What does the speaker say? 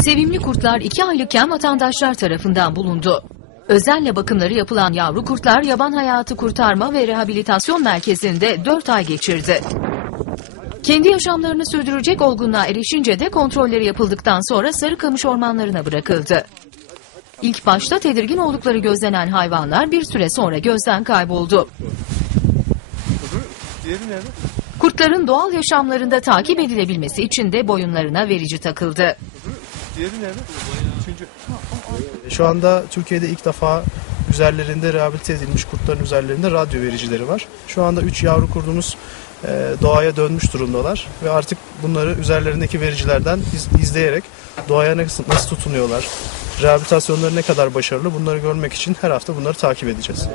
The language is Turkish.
Sevimli kurtlar 2 aylıkken vatandaşlar tarafından bulundu. Özenle bakımları yapılan yavru kurtlar Yaban Hayatı Kurtarma ve Rehabilitasyon Merkezi'nde 4 ay geçirdi. Kendi yaşamlarını sürdürecek olgunluğa erişince de kontrolleri yapıldıktan sonra Sarıkamış ormanlarına bırakıldı. İlk başta tedirgin oldukları gözlenen hayvanlar bir süre sonra gözden kayboldu. Kurtların doğal yaşamlarında takip edilebilmesi için de boyunlarına verici takıldı. Diğeri nerede? Üçüncü. Şu anda Türkiye'de ilk defa üzerlerinde rehabilite edilmiş kurtların üzerlerinde radyo vericileri var. Şu anda 3 yavru kurdumuz e, doğaya dönmüş durumdalar ve artık bunları üzerlerindeki vericilerden iz- izleyerek doğaya nasıl, nasıl tutunuyorlar, rehabilitasyonları ne kadar başarılı bunları görmek için her hafta bunları takip edeceğiz.